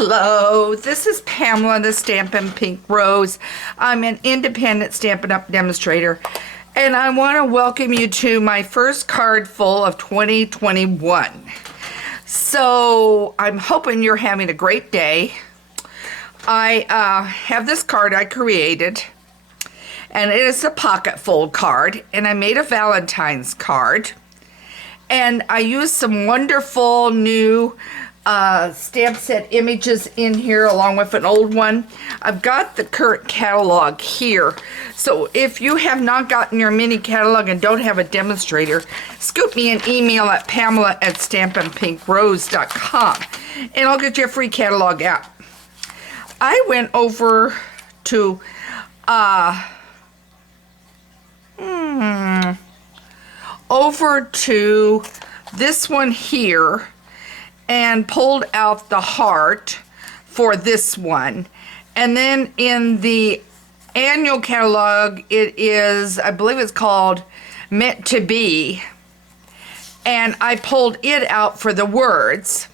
Hello, this is Pamela, the Stampin' Pink Rose. I'm an independent Stampin' Up! Demonstrator, and I want to welcome you to my first card full of 2021. So, I'm hoping you're having a great day. I have this card I created, and it is a pocket fold card, and I made a Valentine's card, and I used some wonderful new stamp set images in here along with an old one. I've got the current catalog here, so if you have not gotten your mini catalog and don't have a demonstrator, scoop me an email at pamela@stampinpinkrose.com and I'll get you a free catalog out. I went over to this one here and pulled out the heart for this one. And then in the annual catalog, it is, I believe it's called Meant to Be. And I pulled it out for the words.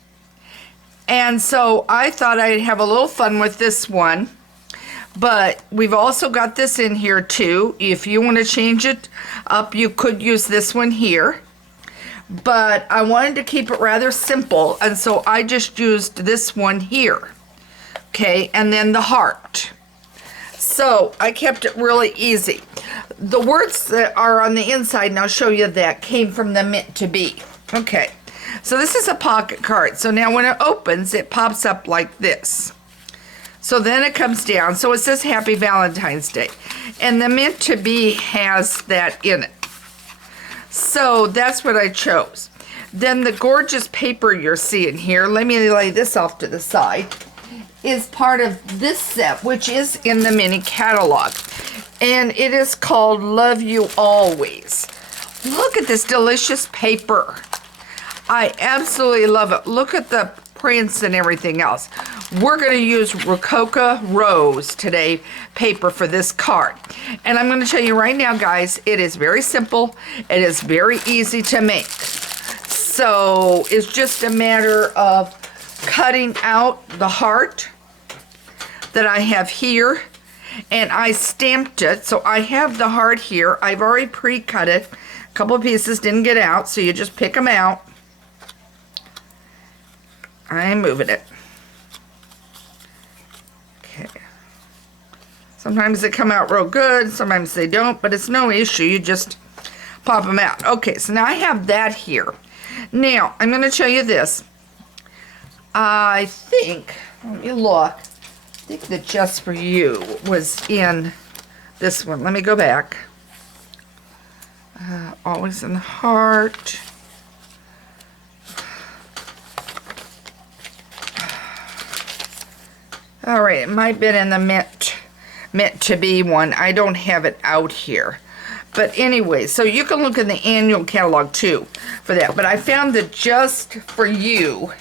And so I thought I'd have a little fun with this one. But we've also got this in here too. If you want to change it up, you could use this one here. But I wanted to keep it rather simple, and so I just used this one here. Okay, and then the heart. So I kept it really easy. The words that are on the inside, and I'll show you that, came from the Meant to Be. Okay, so this is a pocket card. So now when it opens, it pops up like this. So then it comes down. So it says Happy Valentine's Day. And the Meant to Be has that in it. So that's what I chose. Then the gorgeous paper you're seeing here, let me lay this off to the side, is part of this set, which is in the mini catalog. And it is called Love You Always. Look at this delicious paper. I absolutely love it. Look at the prints and everything else. We're going to use Rococo Rose today paper for this card. And I'm going to tell you right now, guys, it is very simple. It is very easy to make. So it's just a matter of cutting out the heart that I have here. And I stamped it. So I have the heart here. I've already pre-cut it. A couple of pieces didn't get out, so you just pick them out. I'm moving it. Okay. Sometimes they come out real good, sometimes they don't, but it's no issue. You just pop them out. Okay, so now I have that here. Now, I'm going to show you this. I think, let me look. I think that Just For You was in this one. Let me go back. Always in the heart. All right, it might have been in the Meant to Be one. I don't have it out here. But anyway, so you can look in the annual catalog too for that. But I found the Just For You.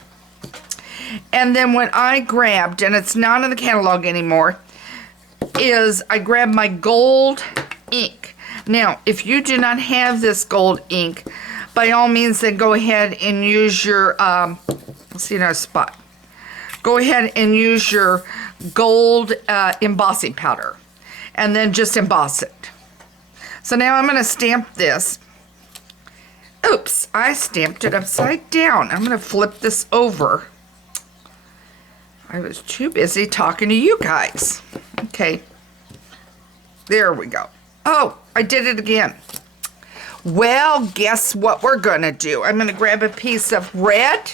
And then what I grabbed, and it's not in the catalog anymore, is I grabbed my gold ink. Now, if you do not have this gold ink, by all means, then go ahead and use your, let's see another spot. Go ahead and use your gold embossing powder and then just emboss it. So now I'm going to stamp this. Oops, I stamped it upside down. I'm going to flip this over. I was too busy talking to you guys. Okay, there we go. Oh, I did it again. Well, guess what we're going to do? I'm going to grab a piece of red.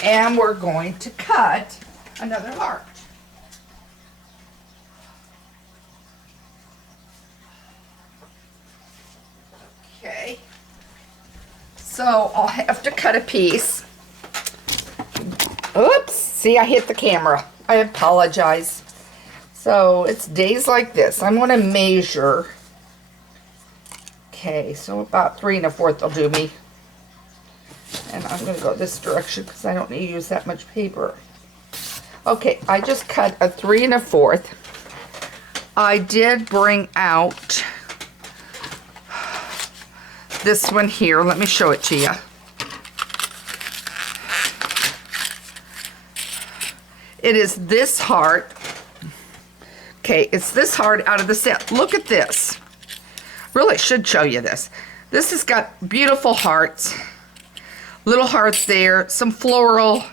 And we're going to cut another heart. Okay. So I'll have to cut a piece. Oops. See, I hit the camera. I apologize. So it's days like this. I'm going to measure. Okay, so about 3 1/4 will do me. And I'm going to go this direction because I don't need to use that much paper. Okay, I just cut a 3 1/4. I did bring out this one here. Let me show it to you. It is this heart. Okay, it's this heart out of the set. Look at this. Really should show you this. This has got beautiful hearts. Little hearts there, some floral.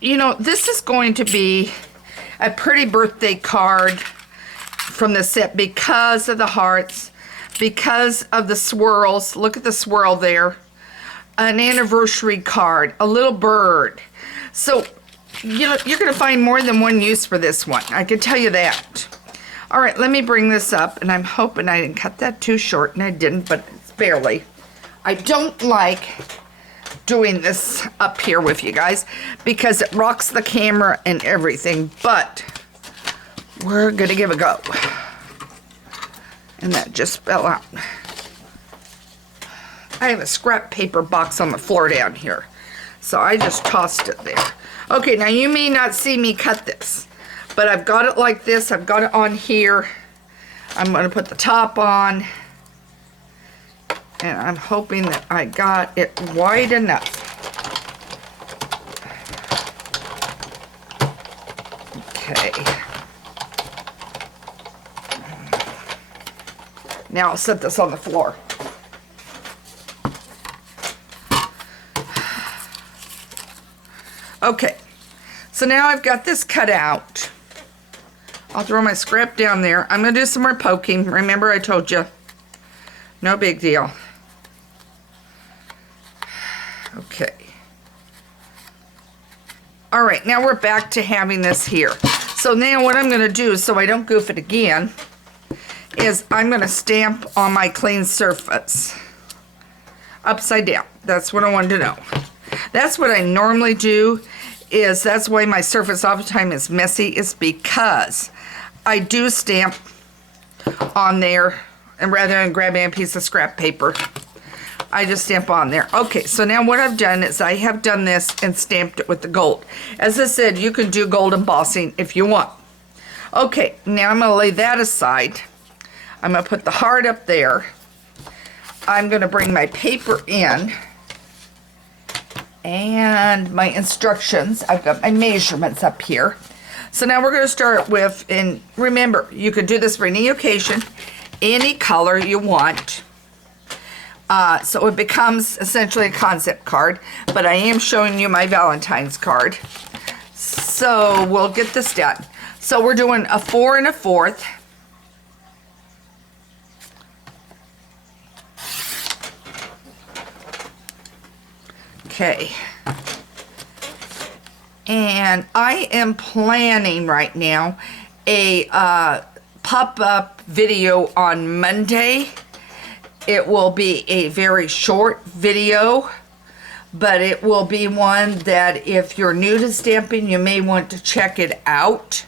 You know, this is going to be a pretty birthday card from the set because of the hearts, because of the swirls. Look at the swirl there. An anniversary card, a little bird. So, you know, you're going to find more than one use for this one. I can tell you that. All right, let me bring this up, and I'm hoping I didn't cut that too short, and I didn't, but it's barely. I don't like doing this up here with you guys because it rocks the camera and everything, but we're going to give it a go. And that just fell out. I have a scrap paper box on the floor down here, so I just tossed it there. Okay, now you may not see me cut this, but I've got it like this. I've got it on here. I'm going to put the top on, and I'm hoping that I got it wide enough. Okay. Now I'll set this on the floor. Okay, so now I've got this cut out. I'll throw my scrap down there. I'm going to do some more poking. Remember I told you, no big deal. Okay. All right, now we're back to having this here. So now what I'm going to do, so I don't goof it again, is I'm going to stamp on my clean surface. Upside down. That's what I wanted to know. That's what I normally do, is that's why my surface all the time is messy, is because I do stamp on there, and rather than grabbing a piece of scrap paper, I just stamp on there. Okay, so now what I've done is I have done this and stamped it with the gold. As I said, you can do gold embossing if you want. Okay, now I'm going to lay that aside. I'm going to put the heart up there. I'm going to bring my paper in. And my instructions. I've got my measurements up here. So now we're going to start with, and remember, you could do this for any occasion, any color you want. So it becomes essentially a concept card, but I am showing you my Valentine's card. So we'll get this done. So we're doing a 4 1/4. Okay. And I am planning right now a pop-up video on Monday. It will be a very short video, but it will be one that if you're new to stamping, you may want to check it out.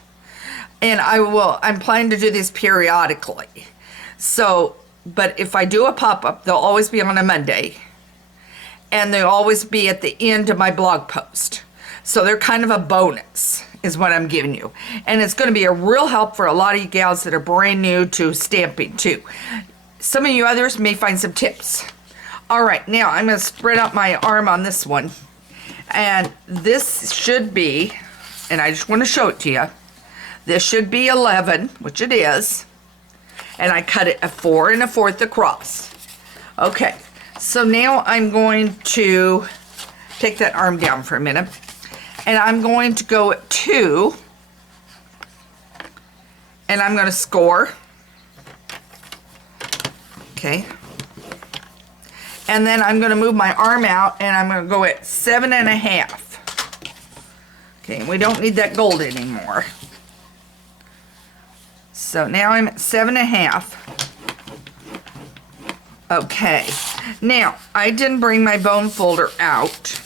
And I'm planning to do these periodically. So, but if I do a pop-up, they'll always be on a Monday. And they'll always be at the end of my blog post. So they're kind of a bonus, is what I'm giving you. And it's going to be a real help for a lot of you gals that are brand new to stamping too. Some of you others may find some tips. All right, now I'm going to spread out my arm on this one. And this should be, and I just want to show it to you, this should be 11, which it is. And I cut it a 4 1/4 across. Okay. So now I'm going to take that arm down for a minute, and I'm going to go at 2, and I'm going to score. Okay. And then I'm going to move my arm out, and I'm going to go at 7 1/2. Okay, we don't need that gold anymore. So now I'm at 7 1/2. Okay, now I didn't bring my bone folder out,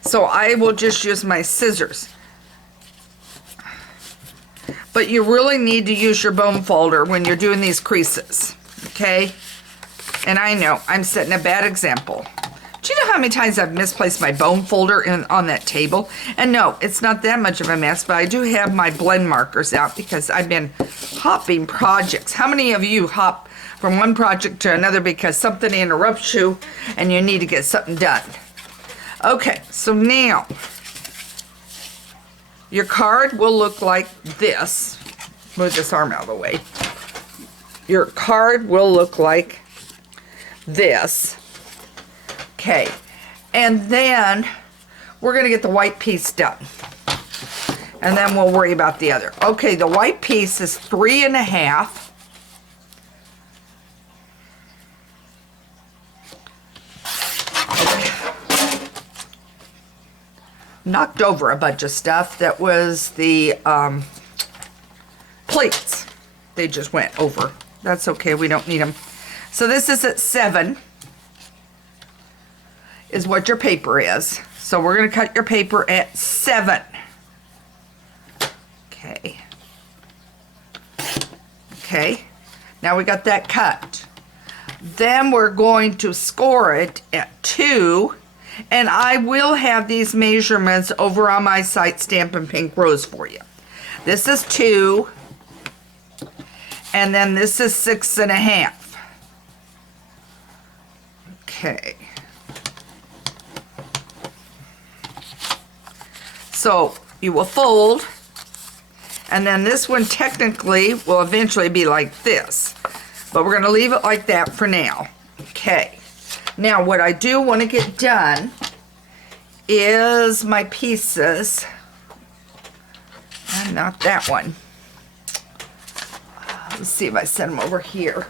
so I will just use my scissors. But you really need to use your bone folder when you're doing these creases, okay? And I know I'm setting a bad example. Do you know how many times I've misplaced my bone folder on that table? And no, it's not that much of a mess, but I do have my blend markers out because I've been hopping projects. How many of you hop from one project to another because something interrupts you and you need to get something done? Okay, so now Your card will look like this. Move this arm out of the way. Your card will look like this. Okay, and then we're gonna get the white piece done. And then we'll worry about the other. Okay, the white piece is 3.5. Knocked over a bunch of stuff that was the plates. They just went over. That's okay, we don't need them. So this is at 7, is what your paper is. So we're gonna cut your paper at 7. Okay. Okay, now we got that cut. Then we're going to score it at 2. And I will have these measurements over on my site, Stampin' Pink Rose, for you. This is 2. And then this is 6.5. Okay. So you will fold. And then this one technically will eventually be like this. But we're going to leave it like that for now. Okay. Now, what I do want to get done is my pieces, and not that one. Let's see if I send them over here.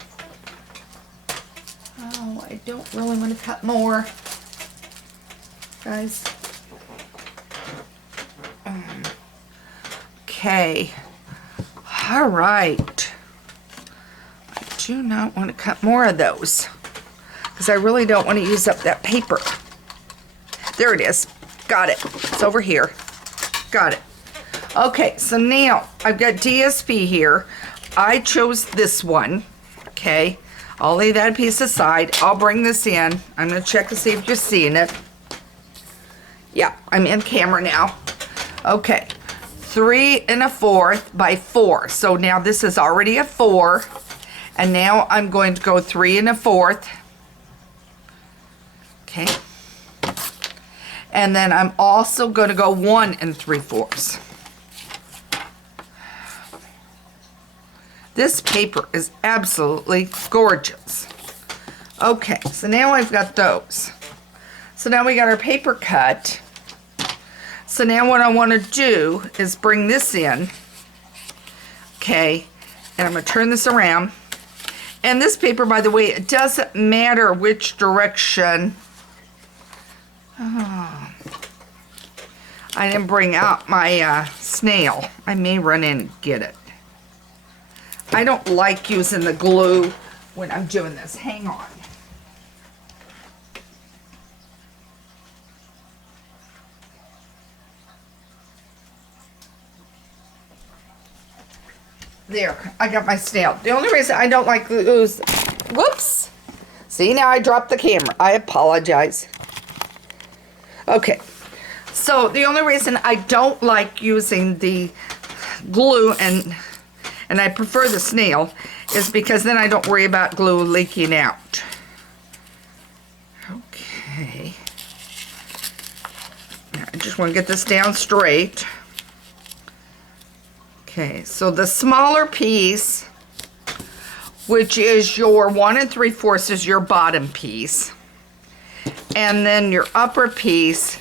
Oh, I don't really want to cut more, guys. Okay. All right. I do not want to cut more of those, because I really don't want to use up that paper. There it is. Got it. It's over here. Got it. Okay, so now I've got DSP here. I chose this one. Okay, I'll lay that piece aside. I'll bring this in. I'm going to check to see if you're seeing it. Yeah, I'm in camera now. Okay, 3 1/4 by 4. So now this is already a 4. And now I'm going to go 3 1/4. Okay. And then I'm also going to go 1 3/4. This paper is absolutely gorgeous. Okay, so now I've got those. So now we got our paper cut. So now what I want to do is bring this in. Okay, and I'm going to turn this around. And this paper, by the way, it doesn't matter which direction. Oh, I didn't bring out my snail. I may run in and get it. I don't like using the glue when I'm doing this. Hang on. There, I got my snail. The only reason I don't like glue is, whoops. See, now I dropped the camera. I apologize. Okay, so the only reason I don't like using the glue and I prefer the snail is because then I don't worry about glue leaking out. Okay. Now I just want to get this down straight. Okay, so the smaller piece, which is your 1 3/4, is your bottom piece. And then your upper piece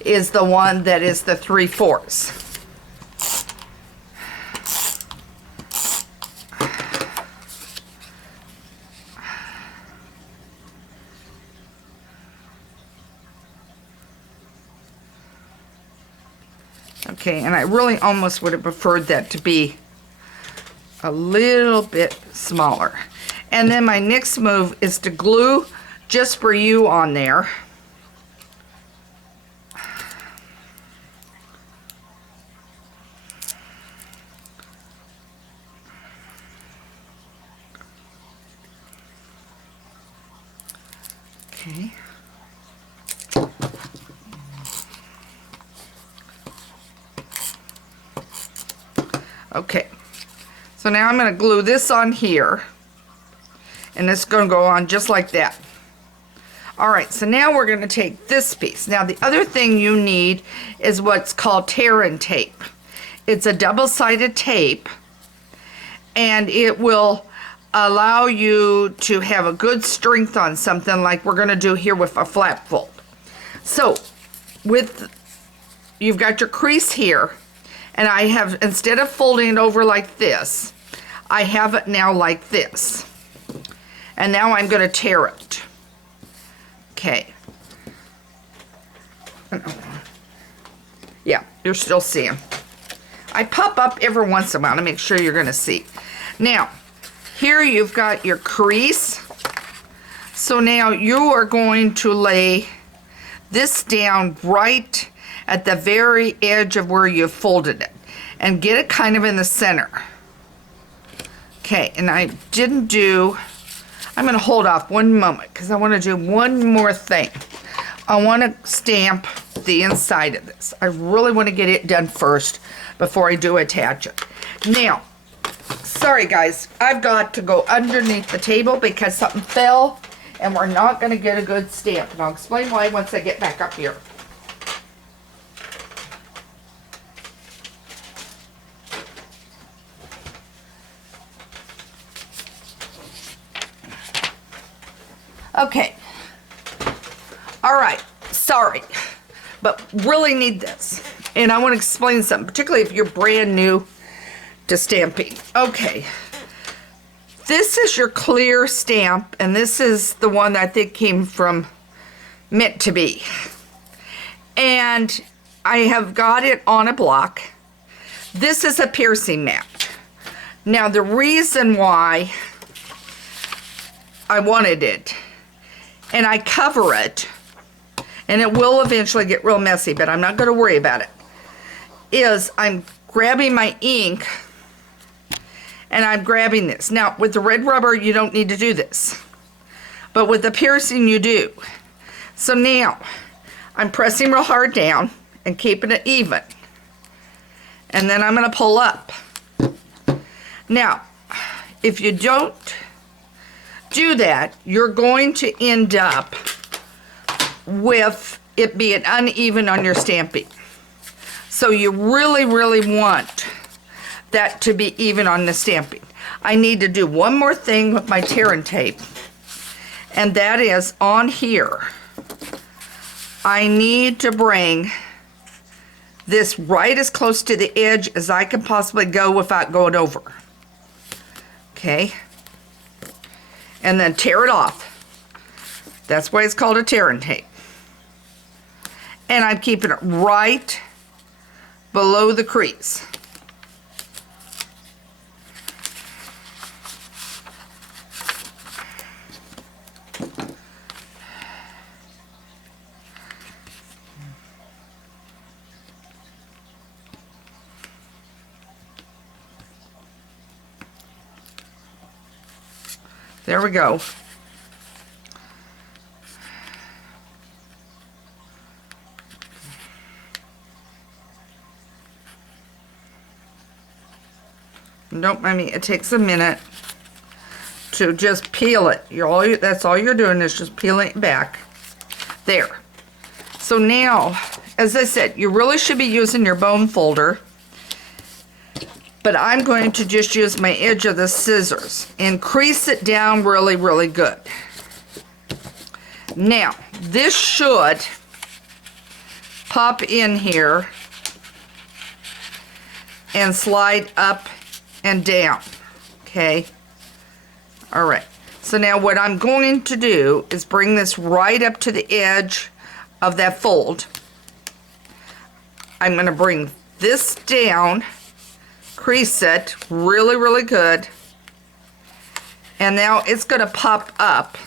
is the one that is the 3/4. Okay, and I really almost would have preferred that to be a little bit smaller. And then my next move is to glue just for you on there. Okay. Okay, so now I'm going to glue this on here, and it's going to go on just like that. Alright, so now we're going to take this piece. Now the other thing you need is what's called tear and tape. It's a double-sided tape, and it will allow you to have a good strength on something like we're going to do here with a flap fold. So you've got your crease here, and I have, instead of folding it over like this, I have it now like this. And now I'm going to tear it. Okay. Yeah, you're still seeing. I pop up every once in a while to make sure you're going to see. Now, here you've got your crease. So now you are going to lay this down right at the very edge of where you folded it and get it kind of in the center. Okay, and I didn't do, I'm going to hold off one moment because I want to do one more thing. I want to stamp the inside of this. I really want to get it done first before I do attach it. Now, sorry guys, I've got to go underneath the table because something fell and we're not going to get a good stamp. And I'll explain why once I get back up here. Okay. All right. Sorry. But really need this. And I want to explain something, particularly if you're brand new to stamping. Okay. This is your clear stamp, and this is the one that I think came from Meant to Be. And I have got it on a block. This is a piercing mat. Now, the reason why I wanted it, and I cover it, and it will eventually get real messy, but I'm not going to worry about it, is I'm grabbing my ink and I'm grabbing this. Now, with the red rubber, you don't need to do this. But with the piercing, you do. So now, I'm pressing real hard down and keeping it even. And then I'm going to pull up. Now, if you don't do that, you're going to end up with it being uneven on your stamping. So you really, really want that to be even on the stamping. I need to do one more thing with my tearing tape, and that is on here. I need to bring this right as close to the edge as I can possibly go without going over. Okay? And then tear it off. That's why it's called a tearing tape. And I'm keeping it right below the crease. There we go. Don't mind me, it takes a minute to just peel it. That's all you're doing is just peeling it back. There. So now, as I said, you really should be using your bone folder. But I'm going to just use my edge of the scissors and crease it down really, really good. Now, this should pop in here and slide up and down, okay? All right, so now what I'm going to do is bring this right up to the edge of that fold. I'm gonna bring this down, crease it really, really good, and now it's gonna pop up.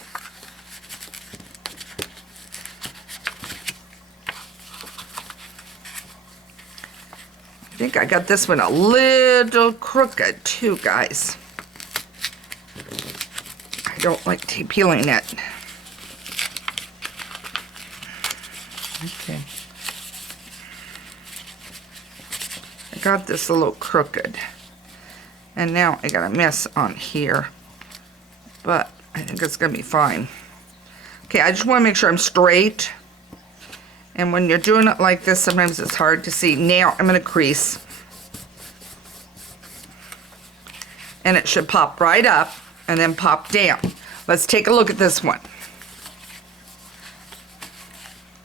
I think I got this one a little crooked too, guys. I don't like peeling it. Okay. I got this a little crooked. And now I got a mess on here. But I think it's gonna be fine. Okay, I just wanna make sure I'm straight. And when you're doing it like this, sometimes it's hard to see. Now I'm gonna crease. and it should pop right up and then pop down. Let's take a look at this one.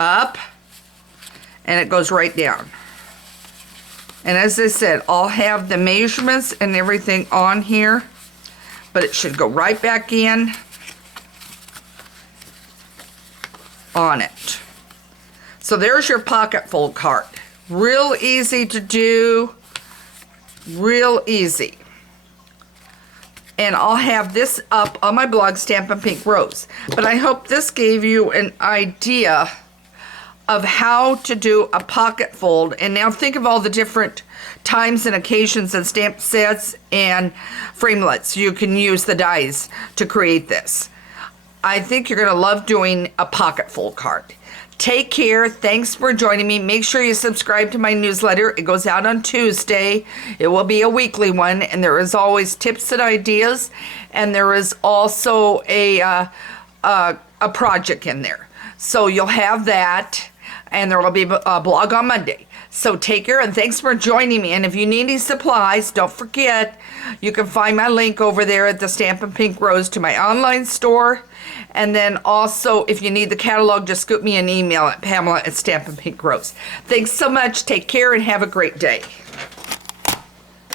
Up, and it goes right down. And as I said, I'll have the measurements and everything on here, but it should go right back in on it. So there's your pocket fold card. Real easy to do, real easy. And I'll have this up on my blog, Stampin' Pink Rose. But I hope this gave you an idea of how to do a pocket fold. And now think of all the different times and occasions and stamp sets and framelits you can use the dies to create this. I think you're gonna love doing a pocket fold card. Take care. Thanks for joining me. Make sure you subscribe to my newsletter. It goes out on Tuesday. It will be a weekly one, and there is always tips and ideas, and there is also a project in there. So you'll have that, and there will be a blog on Monday. So take care, and thanks for joining me. And if you need any supplies, don't forget, you can find my link over there at the Stampin' Pink Rose to my online store. And then also, if you need the catalog, just scoop me an email at Pamela at Stampin' Pink Rose. Thanks so much. Take care and have a great day.